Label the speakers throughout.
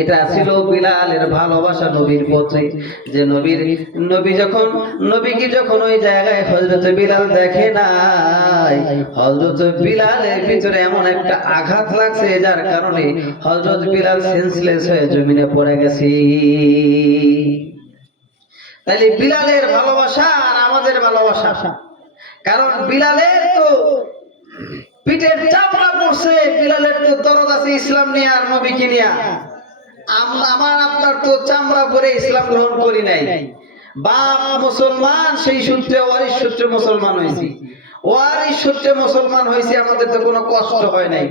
Speaker 1: এটা ছিল বিলালের ভালোবাসা নবীর পথে। যে নবীর নবী যখন নবীকে যখন ওই জায়গায় হজরত বিলাল দেখে নাই? হজরত বিলালের ভিতরে এমন একটা আঘাত লাগছে, যার কারণে হজরত বিলাল সেন্সলেস হয়ে জমিনে পড়ে গেছে। তাহলে বিলালের ভালোবাসা আর আমাদের ভালোবাসা? কারণ বিলালের তো পিঠের চাপড়া পড়ছে বিলালের তো দরদ আছে ইসলাম নিয়ে আর নবীকে নিয়ে। আমার আপনার তো চামড়া পরে ইসলাম গ্রহণ করি নাই। বাপ মুসলমান, সেই সূত্রে ওয়ারিস সূত্রে মুসলমান হয়েছি। ওয়ারিস সূত্রে মুসলমান হয়েছে, আমাদের তো কোনো কষ্ট হয় নাই।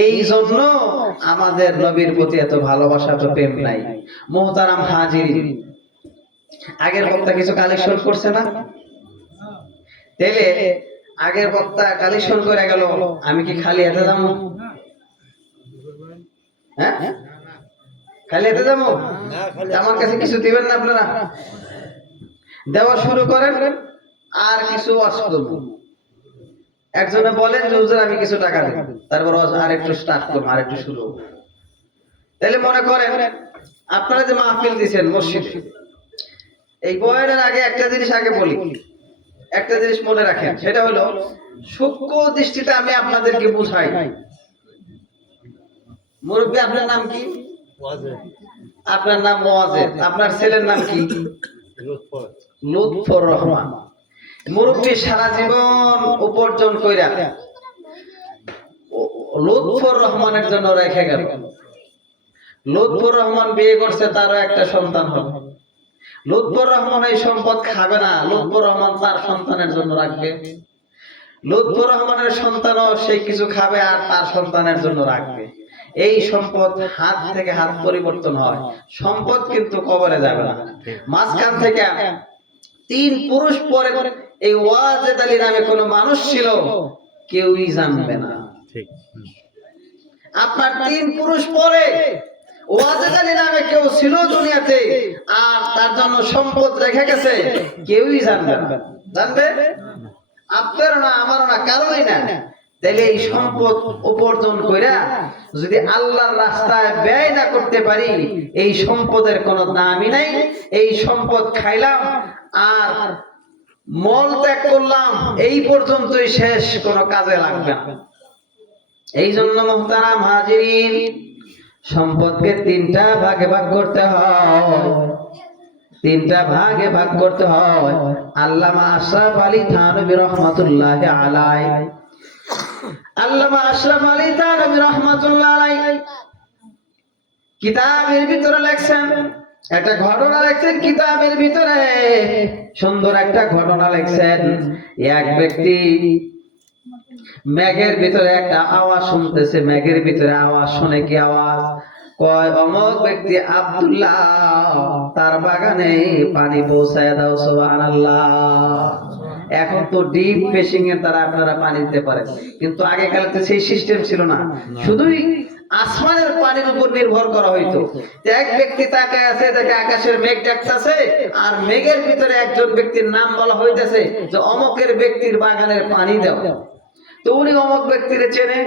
Speaker 1: এই জন্য আমাদের নবীর প্রতি এত ভালোবাসা তো প্রেম নাই। মোহতারাম হাজির। আগের বক্তা কিছু কালেকশন করছে না? তেলে আগের বক্তা কালেকশন করে গেল, আমি কি খালি এতে যাব? হ্যাঁ? খালি এতে যাব? আমার কাছে কিছু দিবেন না আপনারা? দেওয়া শুরু করেন, আর কিছু ওয়াশ একজনে বলেন যে, হুজুর, আমি কিছু টাকা দেব। তারপর আর একটু স্টার্ট করব, আর একটু শুরু তাহলে মনে করেন, আপনারা যে মাহফিল দিছেন মসজিদে, এই বয়ানের আগে একটা জিনিস আগে বলি। একটা জিনিস মনে রাখেন সেটা হলো সূক্ষ্ম দৃষ্টিতে আমি আপনাদেরকে বুঝাই। মুরব্বী আপনার নাম কি? আপনার নাম মোয়াজেদ আপনার ছেলের নাম কি? লুৎফর। রহমান। মুরব্বী সারা জীবন উপার্জন কইরা লুৎফর রহমানের জন্য রেখে গেল। লুৎফর রহমান বিয়ে করছে তারও একটা সন্তান হবে। লুৎফর রহমান এই সম্পদ খাবে না। লুৎফর রহমান তার সন্তানের জন্য রাখবে। লুৎফর রহমানের সন্তানও সেই কিছু খাবে আর তার সন্তানের জন্য রাখবে। এই সম্পদ হাত থেকে হাত পরিবর্তন হয়। সম্পদ কিন্তু কবরে যাবে না। মাঝখান থেকে তিন পুরুষ পরে এই ওয়াজেদ আলী নামে কোনো মানুষ ছিল কেউই জানবে না। আপনার তিন পুরুষ পরে যদি আল্লাহর রাস্তায় ব্যয় না করতে পারি, এই সম্পদের কোনো দামই নাই। এই সম্পদ খাইলাম, আর মল ত্যাগ করলাম, এই পর্যন্তই শেষ, কোনো কাজে লাগবে এই জন্য মোহতারাম হাজিরিন সম্পদকে তিনটা ভাগে ভাগ করতে হয়। তিনটা ভাগে ভাগ করতে হয়। আল্লামা আশরাফ আলী থানবী রহমাতুল্লাহ আলাই আল্লামা আশরাফ আলী থানবী রহমাতুল্লাহ আলাই কিতাবের ভিতরে লেখছেন, একটা ঘটনা লেখছেন কিতাবের ভিতরে। সুন্দর একটা ঘটনা লেখছেন। এক ব্যক্তি মেঘের ভিতরে একটা আওয়াজ শুনতেছে মেঘের ভিতরে আওয়াজ শুনে কি আওয়াজ? কয়, অমক ব্যক্তি আব্দুল্লাহ, তার বাগানে পানি পৌঁছায় দাও, সুবহানাল্লাহ। এখন তো ডিপ ফিশিং এর দ্বারা আপনারা পানি দিতে পারেন। কিন্তু আগে কালে তো সেই সিস্টেম ছিল না। শুধুই আসমানের পানির উপর নির্ভর করা হইতো। এক ব্যক্তি তাকায় আছে, দেখে আকাশের মেঘ ডাকতেছে, আর মেঘের ভিতরে একজন ব্যক্তির নাম বলা হইতেছে যে অমকের ব্যক্তির বাগানের পানি দাও। অমক ব্যক্তির চেনে,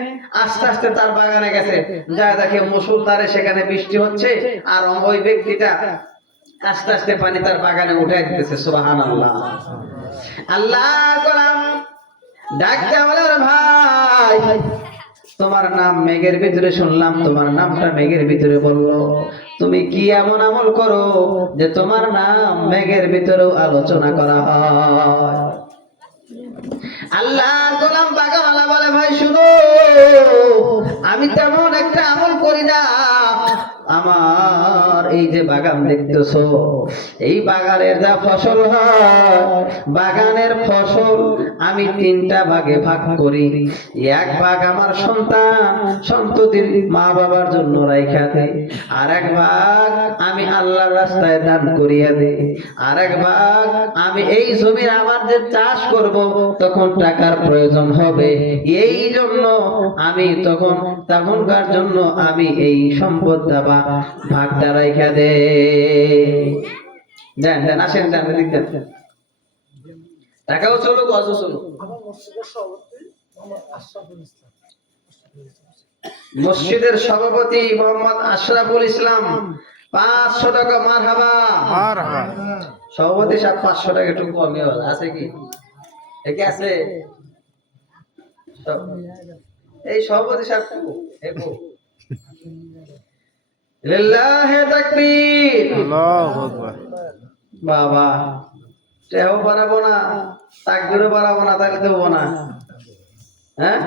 Speaker 1: আস্তে আস্তে তার বাগানে গেছে। যা দেখে সেখানে বৃষ্টি হচ্ছে আর ওই ব্যক্তিটা আস্তে আস্তে পানি তার বাগানে দিতেছে সুবাহান আল্লাহ আল্লাহ গোলাম ডাকতে ভাই, তোমার নাম মেঘের ভিতরে শুনলাম, তোমার নামটা মেঘের ভিতরে বলল। তুমি কি এমন আমল করো যে তোমার নাম মেঘের ভিতরেও আলোচনা করা হয়? আল্লাহ আমি তেমন একটা আমল করি না। আমার এই যে বাগান দেখতেছো, এই বাগানের যা ফসল হয়, বাগানের ফসল আমি তিনটা ভাগে ভাগ করি। এক ভাগ আমার সন্তান, সন্ততির মা বাবার জন্য রাইখা দেয়। আর এক ভাগ আমি আল্লাহর রাস্তায় দান করিয়া দেই। আর এক ভাগ আমি এই জমির আমার যে চাষ করব, তখন টাকার প্রয়োজন হবে। এই জন্য আমি তখন, তখনকার জন্য আমি এই সম্পদ দাবা ভাগটা রাইখা দে। দেন দেন আসেন টাকাও চলো গজও চলো
Speaker 2: মসজিদের সভাপতি মোহাম্মদ আশরাফুল ইসলাম
Speaker 1: পাঁচশো টাকা মার হাবা সভাপতি সাহেব পাঁচশো টাকা একটু কমই হল আছে কি? একে আছে? এই সভাপতি সাহেব? লিল্লাহে তাকবীর।
Speaker 2: আল্লাহু আকবার।
Speaker 1: বাবা টেও বাড়াবো না তাকবিরও বাড়াবো না তাহলে দেবো না। হ্যাঁ?